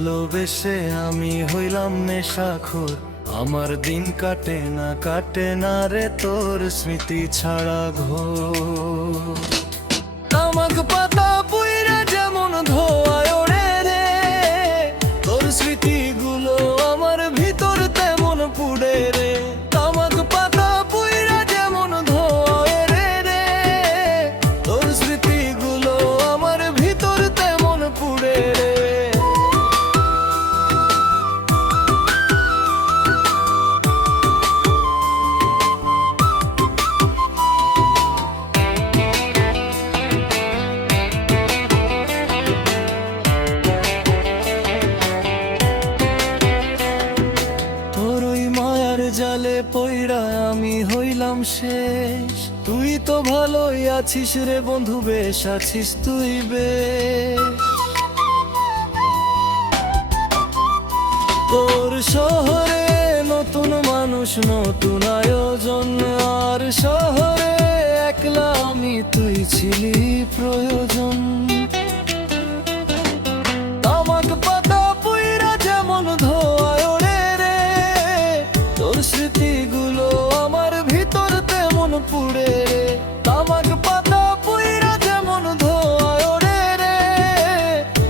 ভালোবেসে আমি হইলাম নেশাখোর, আমার দিন কাটে না রে তোর স্মৃতি ছাড়া ঘোর। তামাক পাতা পুইরা যেমন ধোঁয়ায় ওড়ে রে, তোর স্মৃতিগুলো আমার ভিতর তেমন পুড়ে রে। তামাক পাতা পুইরা যেমন ধোঁয়ায় রে, তোর স্মৃতিগুলো আমার ভিতর তেমন পুড়ে রে। জালে পইড়া আমি হইলাম শেষ, তুই তো ভালোই আছিস রে বন্ধু, বেশ আছিস তুই বেশ। তোর শহরে নতুন মানুষ, নতুন আয়োজন, আর শহরে একলা আমি, তুই ছিলি প্রয়োজন। তামাক পাতা পুইরা যেমন ধোঁয়ায় ওড়ে রে, তোর স্মৃতিগুলো আমার ভিতর তেমন পুড়ে রে। তামাক পাতা পুইরা যেমন ধোঁয়ায় ওড়ে রে,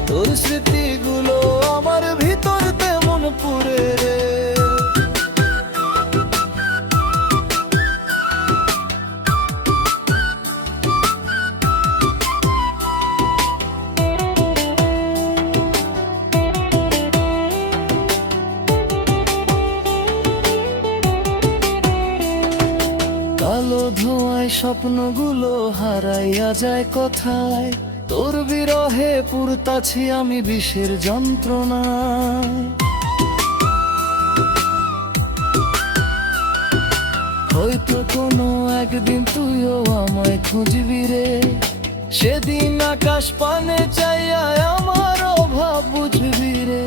তোর স্মৃতিগুলো আমার ভিতর তেমন পুড়ে রে। কালো ধোঁয়ায় স্বপ্নগুলো হারাইয়া যায় কোথায়, তোর বিরহে পুরতাছি আমি বিষের যন্ত্রণায়। হয়তো কোনো একদিন তুইও আমায় খুঁজবি রে, সেদিন আকাশ পানে চাইয়া আমার অভাব বুঝবি রে।